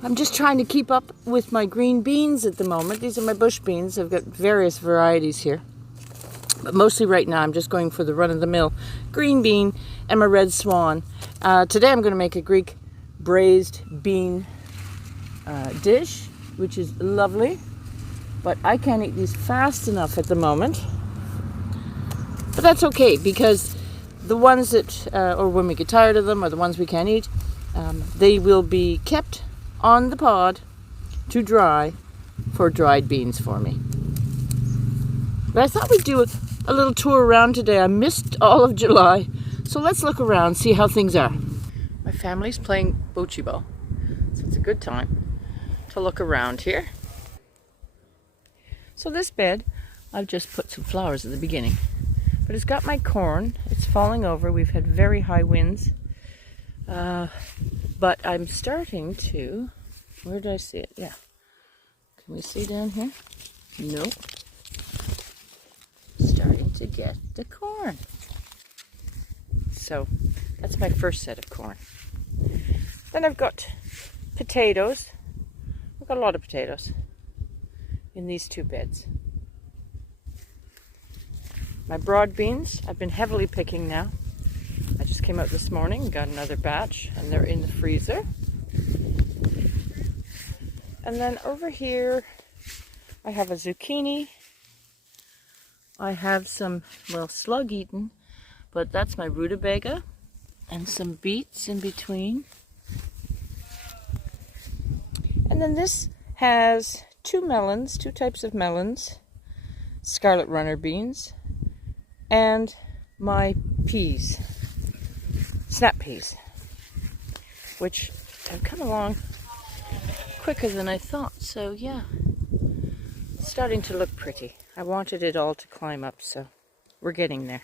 I'm just trying to keep up with my green beans at the moment. These are my bush beans. I've got various varieties here. But mostly right now I'm just going for the run-of-the-mill green bean and my red swan. Today I'm going to make a Greek braised bean dish, which is lovely. But I can't eat these fast enough at the moment. But that's okay, because the ones that, or when we get tired of them, or the ones we can't eat, they will be kept on the pod to dry for dried beans for me. But I thought we'd do a little tour around today. I missed all of July, so let's look around, see how things are. My family's playing bocce ball, so it's a good time to look around here. So this bed, I've just put some flowers at the beginning, but it's got my corn. It's falling over. We've had very high winds. But I'm starting to, where did I see it? Yeah. Can we see down here? Nope. Starting to get the corn. So that's my first set of corn. Then I've got potatoes. I've got a lot of potatoes in these two beds. My broad beans, I've been heavily picking now. I just came out this morning and got another batch, and they're in the freezer. And then over here, I have a zucchini. I have some, well, slug-eaten, but that's my rutabaga, and some beets in between. And then this has two melons, two types of melons, scarlet runner beans, and my peas. Snap peas, which have come along quicker than I thought. So yeah, it's starting to look pretty. I wanted it all to climb up, so we're getting there.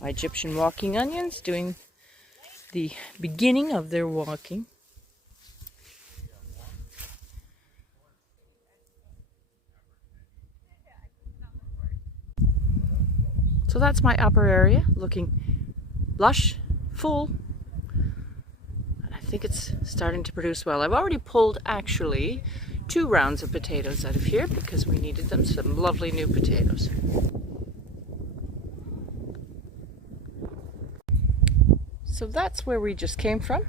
My Egyptian walking onions doing the beginning of their walking. So that's my upper area, looking lush, full, and I think it's starting to produce well. I've already pulled actually 2 rounds of potatoes out of here because we needed them, some lovely new potatoes. So that's where we just came from.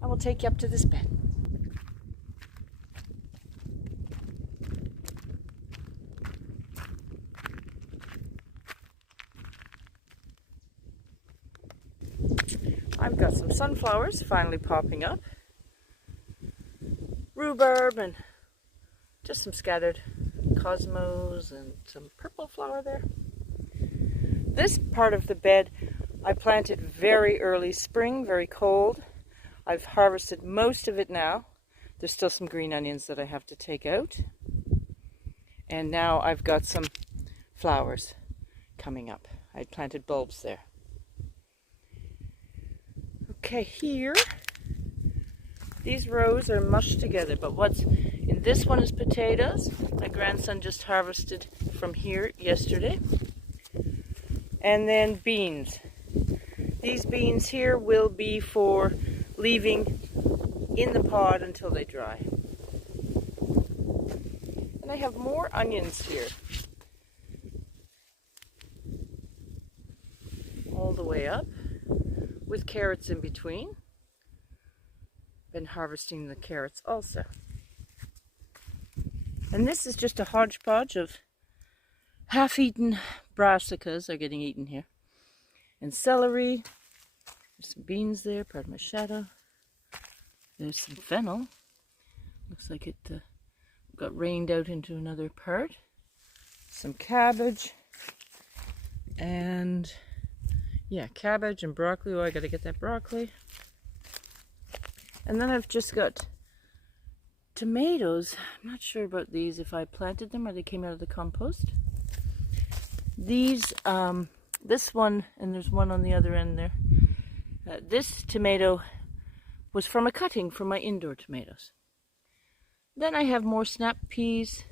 I will take you up to this bed. I've got some sunflowers finally popping up, rhubarb, and just some scattered cosmos and some purple flower there. This part of the bed I planted very early spring, very cold. I've harvested most of it now. There's still some green onions that I have to take out. And now I've got some flowers coming up. I planted bulbs there. Okay, here, these rows are mushed together, but what's in this one is potatoes. My grandson just harvested from here yesterday. And then beans. These beans here will be for leaving in the pod until they dry. And I have more onions here. All the way up, with carrots in between. Been harvesting the carrots also. And this is just a hodgepodge of half-eaten brassicas are getting eaten here. And celery. There's some beans there, part of my shadow. There's some fennel. Looks like it got rained out into another part. Some cabbage. And yeah, cabbage and broccoli. Oh, I gotta get that broccoli. And then I've just got tomatoes. I'm not sure about these, if I planted them or they came out of the compost. These, this one, and there's one on the other end there. This tomato was from a cutting from my indoor tomatoes. Then I have more snap peas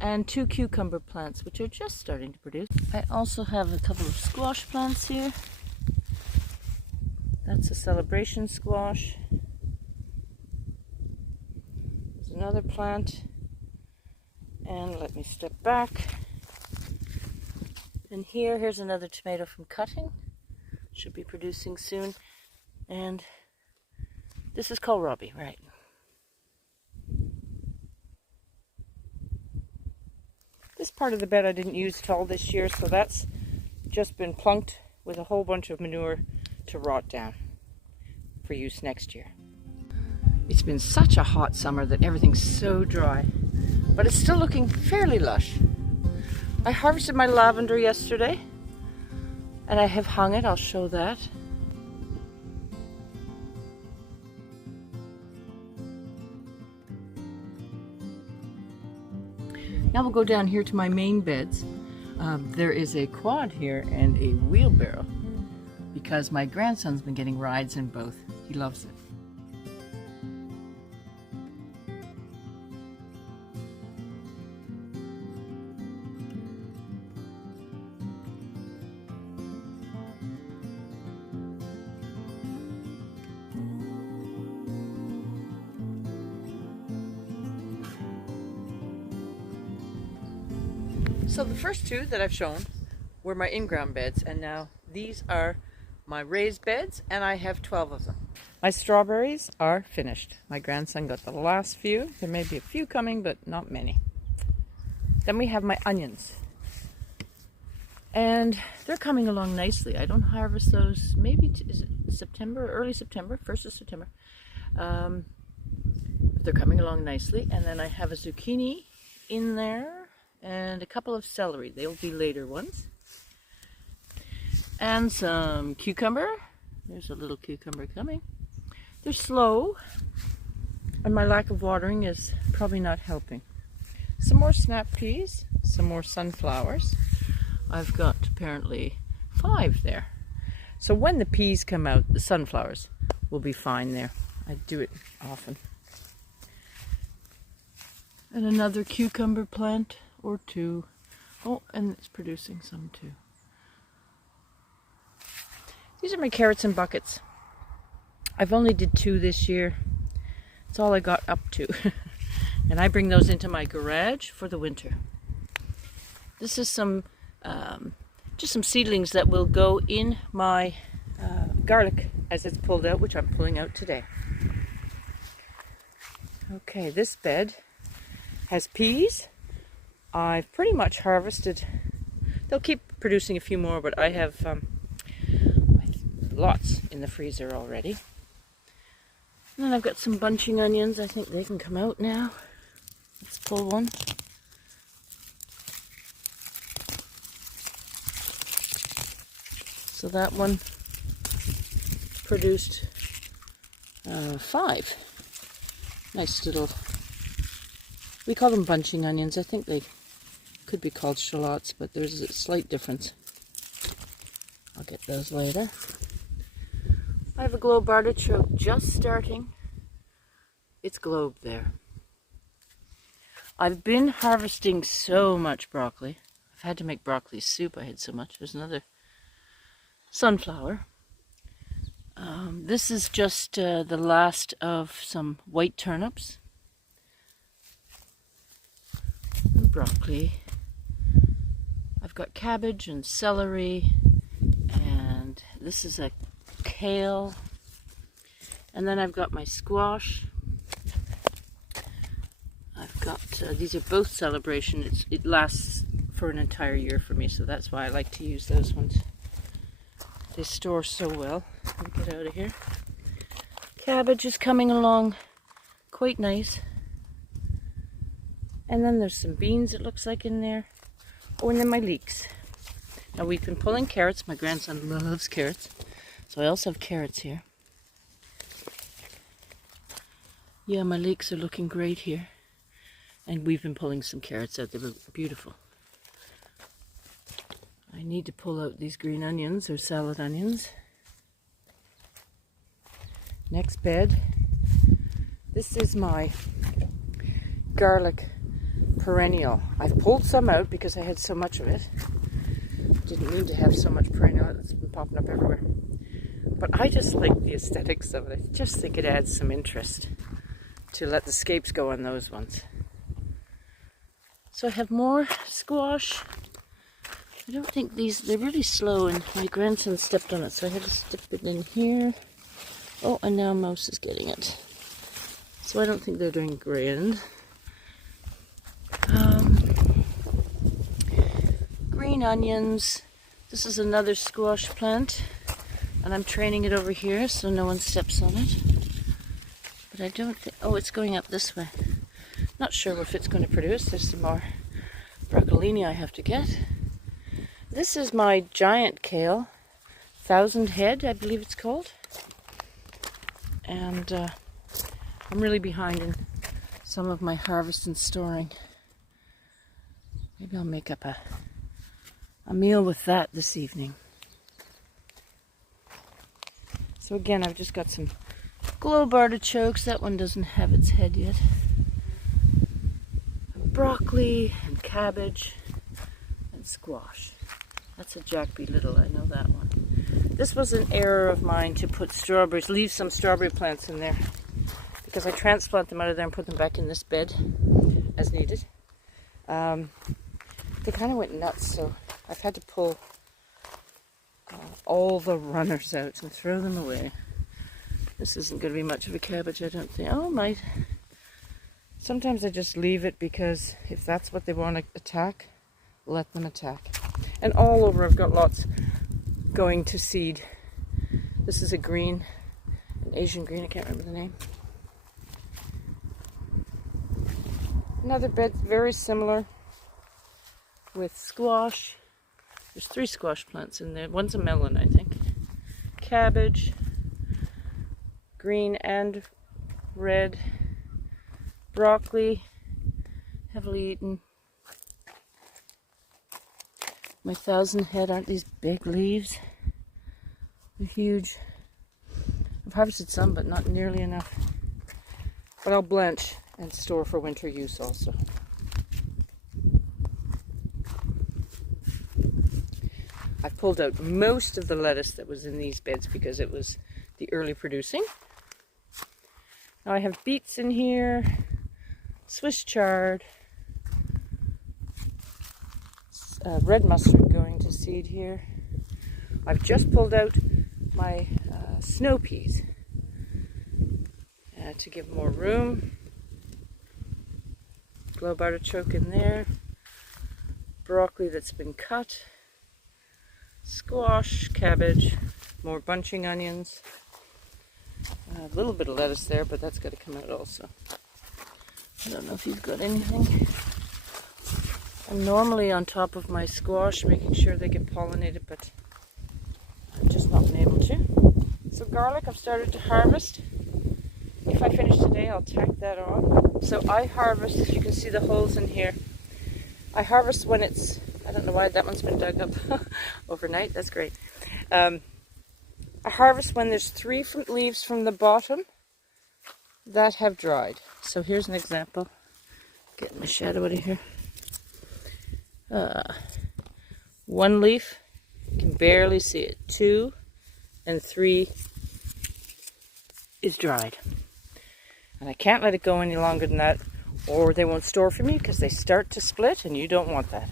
and 2 cucumber plants, which are just starting to produce. I also have a couple of squash plants here. That's a celebration squash. another plant. And let me step back. And here's another tomato from cutting. Should be producing soon. And this is kohlrabi, right? This part of the bed I didn't use at all this year, so that's just been plunked with a whole bunch of manure to rot down for use next year. It's been such a hot summer that everything's so dry, but it's still looking fairly lush. I harvested my lavender yesterday, and I have hung it. I'll show that. Now we'll go down here to my main beds. There is a quad here and a wheelbarrow because my grandson's been getting rides in both. He loves it. So the first two that I've shown were my in-ground beds, and now these are my raised beds, and I have 12 of them. My strawberries are finished. My grandson got the last few. There may be a few coming, but not many. Then we have my onions. And they're coming along nicely. I don't harvest those, maybe, is it September, early September, 1st of September. But they're coming along nicely. And then I have a zucchini in there. And a couple of celery. They'll be later ones. And some cucumber. There's a little cucumber coming. They're slow. And my lack of watering is probably not helping. Some more snap peas. Some more sunflowers. I've got apparently 5 there. So when the peas come out, the sunflowers will be fine there. I do it often. And another cucumber plant. Or 2. Oh, and it's producing some too. These are my carrots in buckets. I've only did 2 this year. That's all I got up to. And I bring those into my garage for the winter. This is some, just some seedlings that will go in my garlic as it's pulled out, which I'm pulling out today. Okay, this bed has peas. I've pretty much harvested. They'll keep producing a few more, but I have lots in the freezer already. And then I've got some bunching onions. I think they can come out now. Let's pull one. So that one produced 5. Nice little, we call them bunching onions. I think they could be called shallots, but there's a slight difference. I'll get those later. I have a globe artichoke just starting its globe there. I've been harvesting so much broccoli. I've had to make broccoli soup. I had so much. There's another sunflower. This is just the last of some white turnips. And broccoli. I've got cabbage and celery, and this is a kale, and then I've got my squash. I've got these are both Celebration. It lasts for an entire year for me, so that's why I like to use those ones. They store so well. Let me get out of here. Cabbage is coming along quite nice, and then there's some beans, it looks like, in there. Oh, and then my leeks. Now we've been pulling carrots. My grandson loves carrots. So I also have carrots here. Yeah, my leeks are looking great here. And we've been pulling some carrots out. They look beautiful. I need to pull out these green onions, or salad onions. Next bed. This is my garlic perennial. I've pulled some out because I had so much of it. Didn't need to have so much perennial. It's been popping up everywhere. But I just like the aesthetics of it. I just think it adds some interest to let the scapes go on those ones. So I have more squash. I don't think they're really slow, and my grandson stepped on it, so I had to stick it in here. Oh, and now Mouse is getting it. So I don't think they're doing grand. Green onions. This is another squash plant, and I'm training it over here so no one steps on it. But I don't think, oh, it's going up this way. Not sure if it's going to produce. There's some more broccolini I have to get. This is my giant kale, 1,000 head, I believe it's called. And I'm really behind in some of my harvest and storing. Maybe I'll make up a meal with that this evening. So again, I've just got some globe artichokes. That one doesn't have its head yet. Broccoli and cabbage and squash. That's a Jack B. Little, I know that one. This was an error of mine to put strawberries, leave some strawberry plants in there, because I transplant them out of there and put them back in this bed as needed. They kind of went nuts, so I've had to pull all the runners out and throw them away. This isn't going to be much of a cabbage, I don't think. Oh, it might. Sometimes I just leave it, because if that's what they want to attack, let them attack. And all over I've got lots going to seed. This is a green, an Asian green, I can't remember the name. Another bed very similar with squash. There's 3 squash plants in there. One's a melon, I think. Cabbage, green and red. Broccoli, heavily eaten. My 1,000 head, aren't these big leaves? They're huge. I've harvested some, but not nearly enough. But I'll blanch and store for winter use also. I've pulled out most of the lettuce that was in these beds because it was the early producing. Now I have beets in here, Swiss chard, red mustard going to seed here. I've just pulled out my snow peas to give more room. Globe artichoke in there. Broccoli that's been cut. Squash, cabbage, more bunching onions. A little bit of lettuce there, but that's got to come out also. I don't know if you've got anything. I'm normally on top of my squash, making sure they get pollinated, but I've just not been able to. So garlic, I've started to harvest. If I finish today, I'll tack that on. So I harvest, you can see the holes in here. I harvest when it's, I don't know why that one's been dug up overnight, that's great. I harvest when there's 3 leaves from the bottom that have dried. So here's an example. Getting my shadow out of here. 1 leaf, you can barely see it. 2 and 3 is dried. And I can't let it go any longer than that, or they won't store for me because they start to split and you don't want that.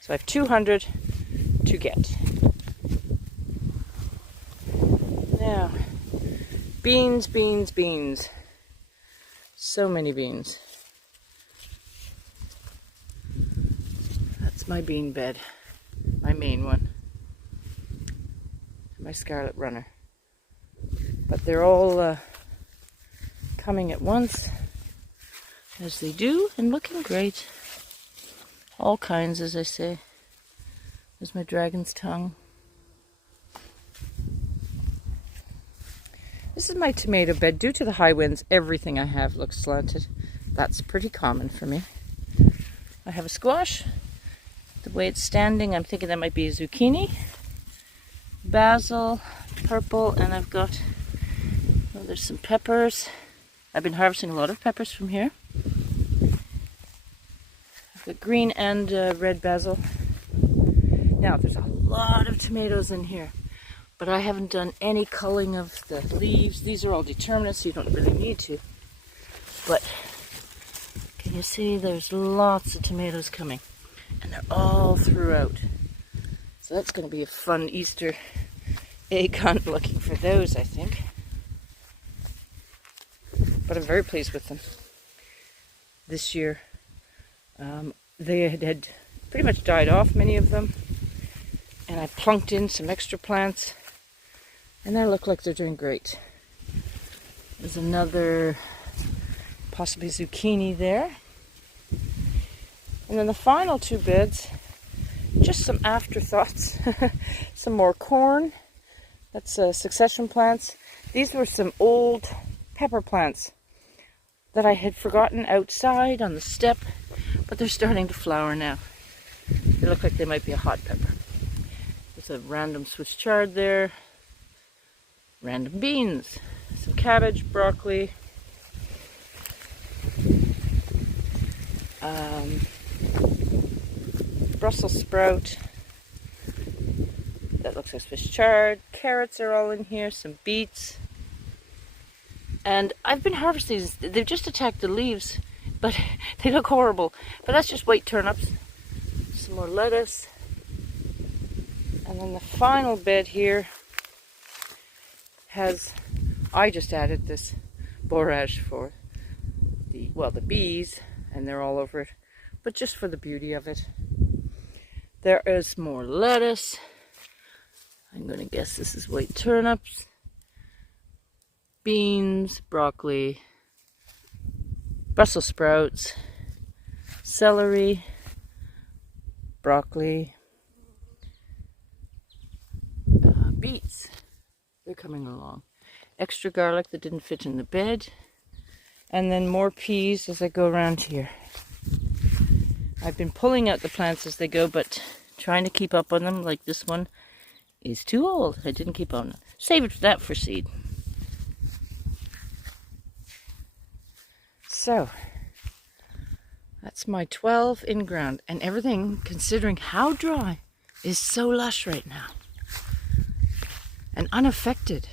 So I have 200 to get. Now, beans, beans, beans. So many beans. That's my bean bed, my main one. My scarlet runner. But they're all coming at once, as they do, and looking great. All kinds, as I say. There's my dragon's tongue. This is my tomato bed. Due to the high winds, everything I have looks slanted. That's pretty common for me. I have a squash. The way it's standing, I'm thinking that might be a zucchini. Basil, purple, and I've got, oh, there's some peppers. I've been harvesting a lot of peppers from here. I've got green and red basil. Now, there's a lot of tomatoes in here, but I haven't done any culling of the leaves. These are all determinate, so you don't really need to. But can you see there's lots of tomatoes coming? And they're all throughout. So that's going to be a fun Easter egg hunt looking for those, I think. But I'm very pleased with them. This year, they had pretty much died off, many of them. And I plunked in some extra plants. And they look like they're doing great. There's another, possibly zucchini there. And then the final two beds, just some afterthoughts. Some more corn. That's succession plants. These were some old pepper plants that I had forgotten outside on the step, but they're starting to flower now. They look like they might be a hot pepper. There's a random Swiss chard there. Random beans. Some cabbage, broccoli. Brussels sprout. That looks like Swiss chard. Carrots are all in here. Some beets. And I've been harvesting these. They've just attacked the leaves, but they look horrible. But that's just white turnips. Some more lettuce. And then the final bed here has, I just added this borage for the bees, and they're all over it, but just for the beauty of it. There is more lettuce. I'm going to guess this is white turnips. Beans, broccoli, Brussels sprouts, celery, broccoli, beets. They're coming along. Extra garlic that didn't fit in the bed. And then more peas as I go around here. I've been pulling out the plants as they go, but trying to keep up on them, like this one, is too old. I didn't keep on. Save it for that for seed. So, that's my 12 in ground. And everything, considering how dry, is so lush right now. And unaffected.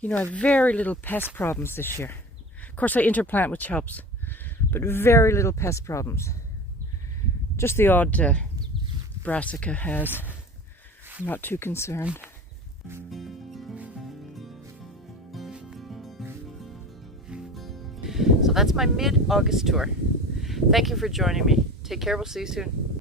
You know, I have very little pest problems this year. Of course, I interplant, which helps. But very little pest problems. Just the odd brassica has. I'm not too concerned. So that's my mid-August tour. Thank you for joining me. Take care. We'll see you soon.